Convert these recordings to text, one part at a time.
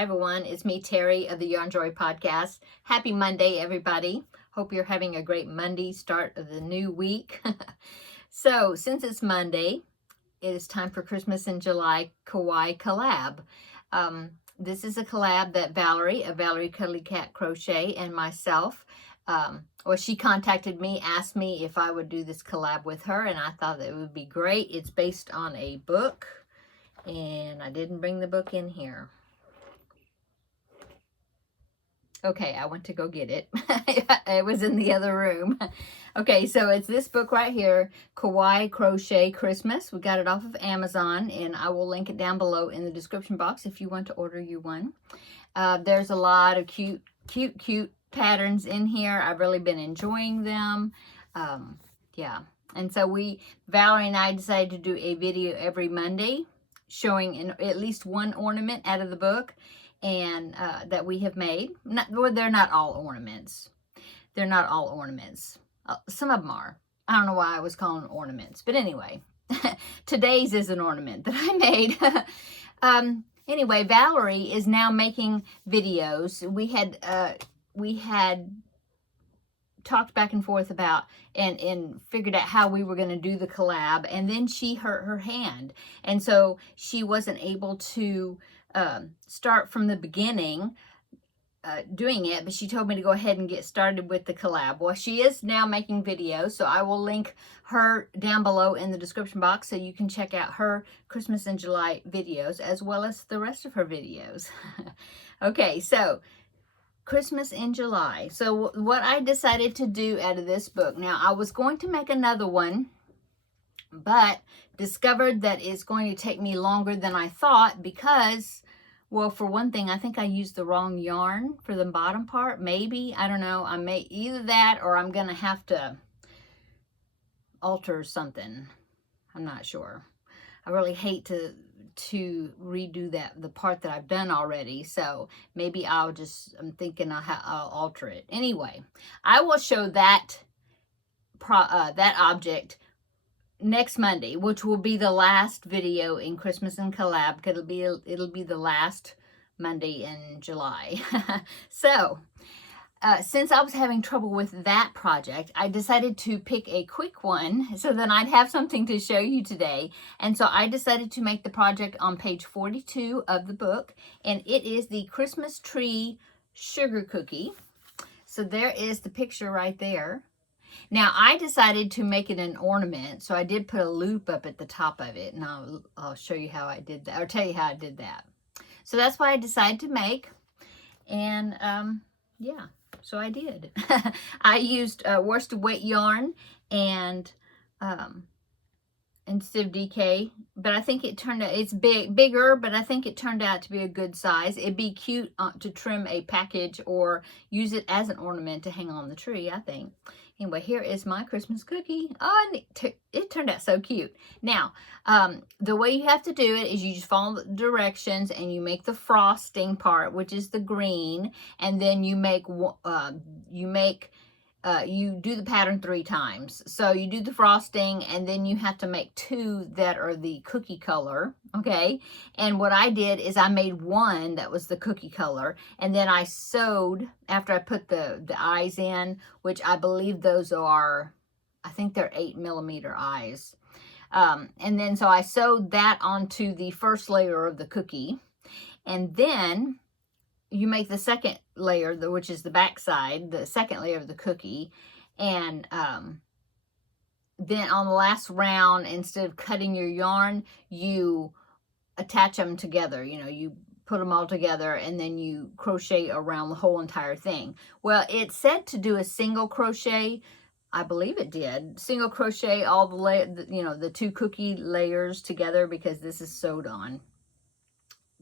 Hi everyone, it's me Terri of the Yarn Joy podcast. Happy Monday everybody. Hope you're having a great Monday start of the new week. So since it's Monday, it is time for Christmas in July Kawaii collab. This is a collab that Valerie of Valerie Cuddly Cat Crochet and myself, she contacted me, asked me if I would do this collab with her, and I thought that it would be great. It's based on a book, and I didn't bring the book in here. Okay, I went to go get it. It was in the other room. Okay, so it's this book right here, Kawaii Crochet Christmas. We got it off of Amazon, and I will link it down below in the description box if you want to order you one. There's a lot of cute patterns in here. I've really been enjoying them. Yeah, and so Valerie and I decided to do a video every Monday showing at least one ornament out of the book, and that we have made. They're not all ornaments. They're not all ornaments. Some of them are. I don't know why I was calling them ornaments, but anyway, today's is an ornament that I made. Anyway, Valerie is now making videos. We had talked back and forth about and figured out how we were going to do the collab, and then she hurt her hand, and so she wasn't able to start from the beginning doing it, but she told me to go ahead and get started with the collab. Well, she is now making videos, so I will link her down below in the description box so you can check out her Christmas in July videos as well as the rest of her videos. Okay, so Christmas in July. So what I decided to do out of this book, now I was going to make another one, but discovered that it's going to take me longer than I thought because, well, for one thing, I think I used the wrong yarn for the bottom part. Maybe, I don't know. I may either that or I'm going to have to alter something. I'm not sure. I really hate to redo the part that I've done already, so maybe I'm thinking I'll alter it. Anyway, I will show that object next Monday, which will be the last video in Christmas and Collab, because it'll be the last Monday in July. So since I was having trouble with that project, I decided to pick a quick one so then I'd have something to show you today. And so I decided to make the project on page 42 of the book, and it is the Christmas tree sugar cookie. So there is the picture right there. Now I decided to make it an ornament, so I did put a loop up at the top of it, and I'll show you how I did that, or tell you how I did that. So that's what I decided to make, and yeah. So I did. I used worsted weight yarn and instead of DK, but I think it turned out, it's bigger, but I think it turned out to be a good size. It'd be cute to trim a package or use it as an ornament to hang on the tree, I think. Anyway, here is my Christmas cookie. Oh, and it turned out so cute. Now, the way you have to do it is you just follow the directions and you make the frosting part, which is the green, and then you do the pattern 3 times. So you do the frosting, and then you have to make 2 that are the cookie color, okay? And what I did is I made 1 that was the cookie color, and then I sewed, after I put the eyes in, which I believe those are, I think they're 8mm eyes. And then so I sewed that onto the first layer of the cookie, and then you make the second layer, which is the back side, the second layer of the cookie, and then on the last round, instead of cutting your yarn, you attach them together. You know, you put them all together, and then you crochet around the whole entire thing. Well, it said to do a single crochet. I believe it did. Single crochet all the 2 cookie layers together, because this is sewed on.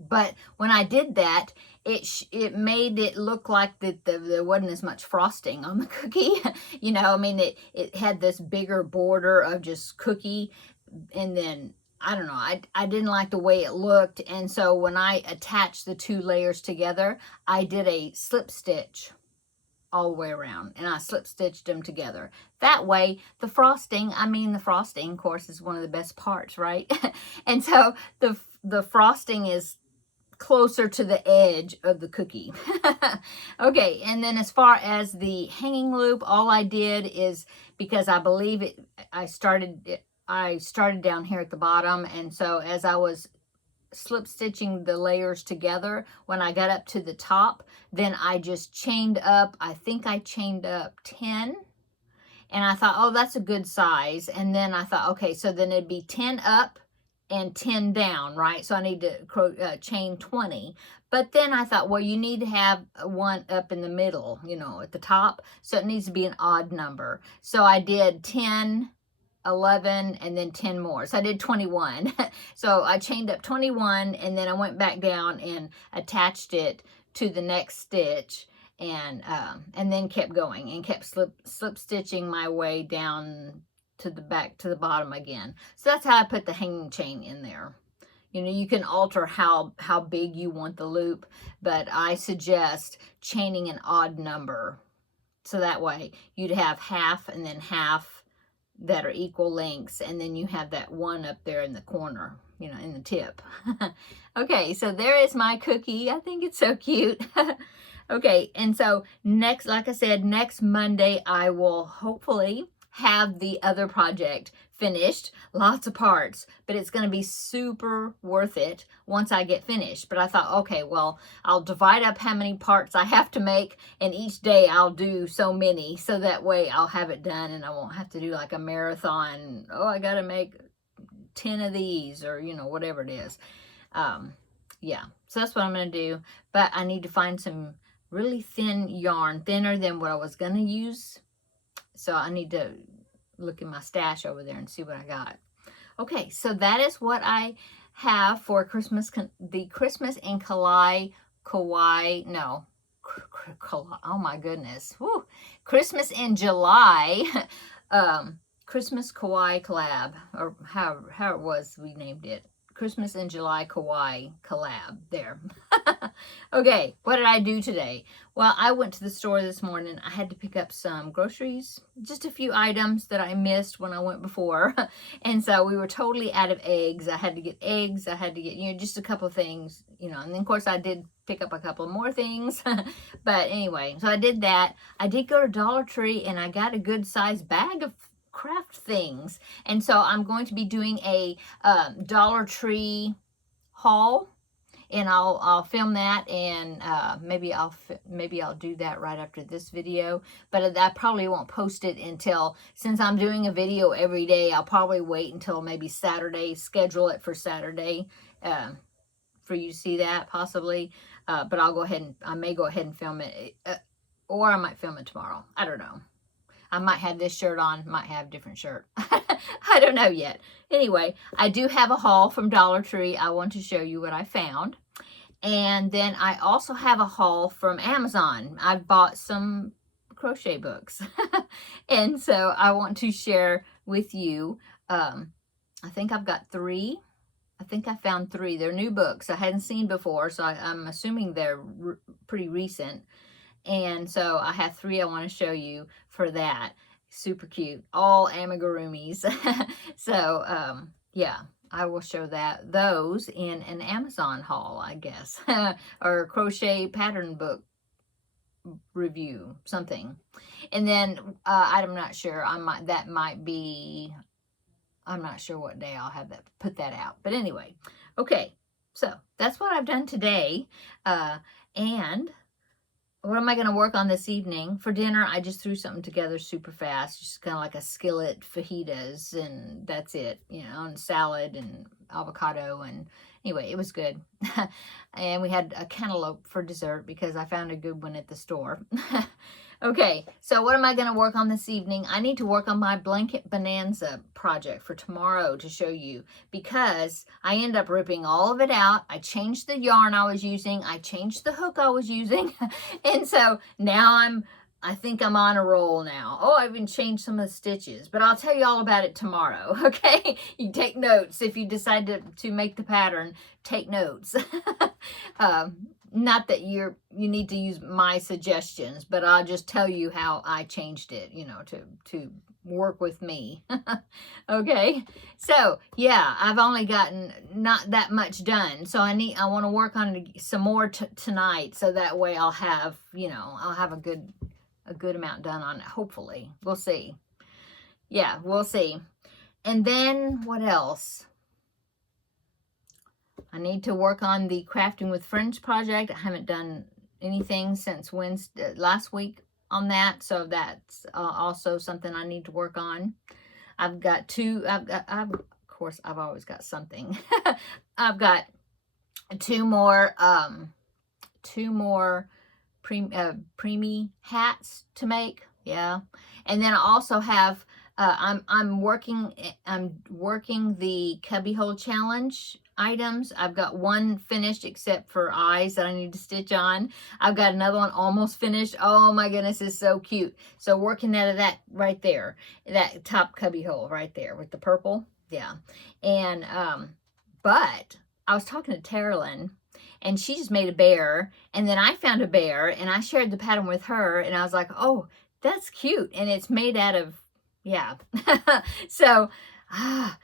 But when I did that, it made it look like that there wasn't as much frosting on the cookie. You know, I mean, it had this bigger border of just cookie, and then, I don't know, I didn't like the way it looked, and so when I attached the 2 layers together, I did a slip stitch all the way around, and I slip stitched them together. That way, the frosting, of course, is one of the best parts, right? And so the frosting is closer to the edge of the cookie. Okay, and then as far as the hanging loop, all I did is, because I believe it, I started down here at the bottom, and so as I was slip stitching the layers together, when I got up to the top, then I just chained up, I think I chained up 10, and I thought, oh, that's a good size. And then I thought, okay, so then it'd be 10 up and 10 down, right? So I need to chain 20. But then I thought, well, you need to have one up in the middle, you know, at the top. So it needs to be an odd number. So I did 10, 11, and then 10 more. So I did 21. So I chained up 21, and then I went back down and attached it to the next stitch, and then kept going and kept slip stitching my way down to the back to the bottom again. So that's how I put the hanging chain in there. You know, you can alter how big you want the loop, but I suggest chaining an odd number. So that way you'd have half and then half that are equal lengths, and then you have that one up there in the corner, you know, in the tip. Okay, so there is my cookie. I think it's so cute. Okay, and so next, like I said, next Monday, I will hopefully have the other project finished, lots of parts, but it's going to be super worth it once I get finished. But I thought, okay, well, I'll divide up how many parts I have to make, and each day I'll do so many, so that way I'll have it done and I won't have to do like a marathon. Oh, I got to make 10 of these, or, you know, whatever it is. Yeah, so that's what I'm going to do. But I need to find some really thin yarn, thinner than what I was going to use. So I need to look in my stash over there and see what I got. Okay, so that is what I have for Christmas, the Christmas in Kawaii, no, oh my goodness, woo, Christmas in July, Christmas Kawaii collab, or how it was we named it. Christmas in July Kawaii collab. There. Okay, what did I do today? Well, I went to the store this morning. I had to pick up some groceries, just a few items that I missed when I went before. And so we were totally out of eggs. I had to get eggs. I had to get, you know, just a couple of things, you know, and then of course I did pick up a couple more things. But anyway, so I did that. I did go to Dollar Tree and I got a good sized bag of craft things, and so I'm going to be doing a Dollar Tree haul, and I'll film that, and maybe I'll do that right after this video, but I probably won't post it until, since I'm doing a video every day, I'll probably wait until maybe Saturday, schedule it for Saturday for you to see that possibly, but I may go ahead and film it, or I might film it tomorrow. I don't know. I might have this shirt on, might have a different shirt. I don't know yet. Anyway, I do have a haul from Dollar Tree. I want to show you what I found. And then I also have a haul from Amazon. I bought some crochet books. And so I want to share with you. I think I've got 3. I think I found 3. They're new books I hadn't seen before, so I'm assuming they're pretty recent. And so I have 3 I want to show you for that. Super cute. All amigurumis. So, yeah, I will show those in an Amazon haul, I guess. Or crochet pattern book review, something. And then, I'm not sure. I'm not sure what day I'll have put that out. But anyway, okay. So, that's what I've done today. And what am I going to work on this evening? For dinner, I just threw something together super fast. Just kind of like a skillet fajitas, and that's it. You know, and salad and avocado. And anyway, it was good. And we had a cantaloupe for dessert because I found a good one at the store. Okay, so what am I going to work on this evening? I need to work on my blanket bonanza project for tomorrow to show you, because I end up ripping all of it out. I changed the yarn I was using. I changed the hook I was using. And so now I think I'm on a roll now. Oh, I've even changed some of the stitches, but I'll tell you all about it tomorrow, okay? You take notes. If you decide to make the pattern, take notes. not that you need to use my suggestions, but I'll just tell you how I changed it, you know, to work with me. Okay, so yeah, I've only gotten not that much done, so I want to work on it some more tonight, so that way I'll have, you know, I'll have a good amount done on it. Hopefully, we'll see. Yeah, we'll see. And then what else? I need to work on the Crafting with Friends project. I haven't done anything since Wednesday, last week on that. So that's also something I need to work on. I've got of course, I've always got something. I've got two more preemie hats to make. Yeah. And then I also have, I'm working the cubbyhole challenge items. I've got one finished except for eyes that I need to stitch on. I've got another one almost finished. Oh my goodness, it's so cute. So working out of that right there, that top cubbyhole right there with the purple. Yeah. And, but I was talking to Terri, and she just made a bear, and then I found a bear, and I shared the pattern with her, and I was like, oh, that's cute, and it's made out of, yeah. So, I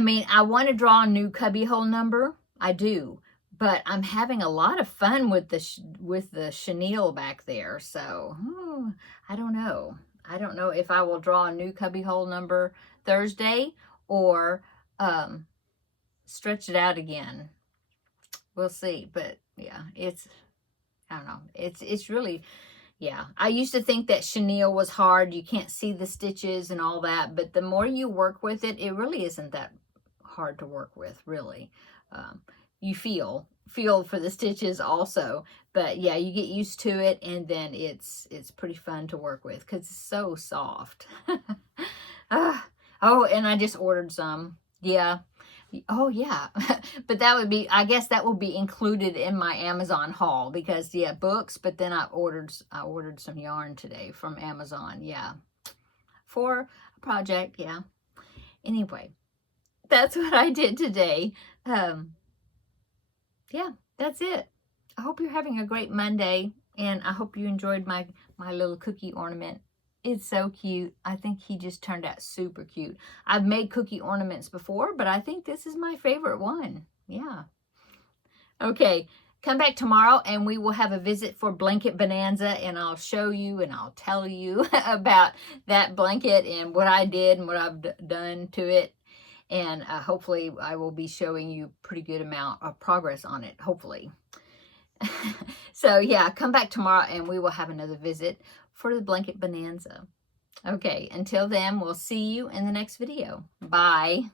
mean, I want to draw a new cubbyhole number. I do, but I'm having a lot of fun with the chenille back there. So, I don't know. I don't know if I will draw a new cubbyhole number Thursday or stretch it out again. We'll see. But yeah, I don't know. It's really, yeah. I used to think that chenille was hard. You can't see the stitches and all that. But the more you work with it, it really isn't that hard to work with, really. You feel for the stitches also. But yeah, you get used to it, and then it's pretty fun to work with because it's so soft. Oh, and I just ordered some. Yeah. Oh yeah. But that would be, I guess that will be included in my Amazon haul because yeah, books, but then I ordered some yarn today from Amazon. Yeah. For a project, yeah. Anyway, that's what I did today. Yeah, that's it. I hope you're having a great Monday, and I hope you enjoyed my little cookie ornament. It's so cute. I think he just turned out super cute. I've made cookie ornaments before, but I think this is my favorite one. Yeah. Okay, come back tomorrow and we will have a visit for Blanket Bonanza, and I'll show you and I'll tell you about that blanket and what I did and what I've done to it. And hopefully I will be showing you a pretty good amount of progress on it, hopefully. So yeah, come back tomorrow and we will have another visit for the Blanket Bonanza. Okay, until then, we'll see you in the next video. Bye.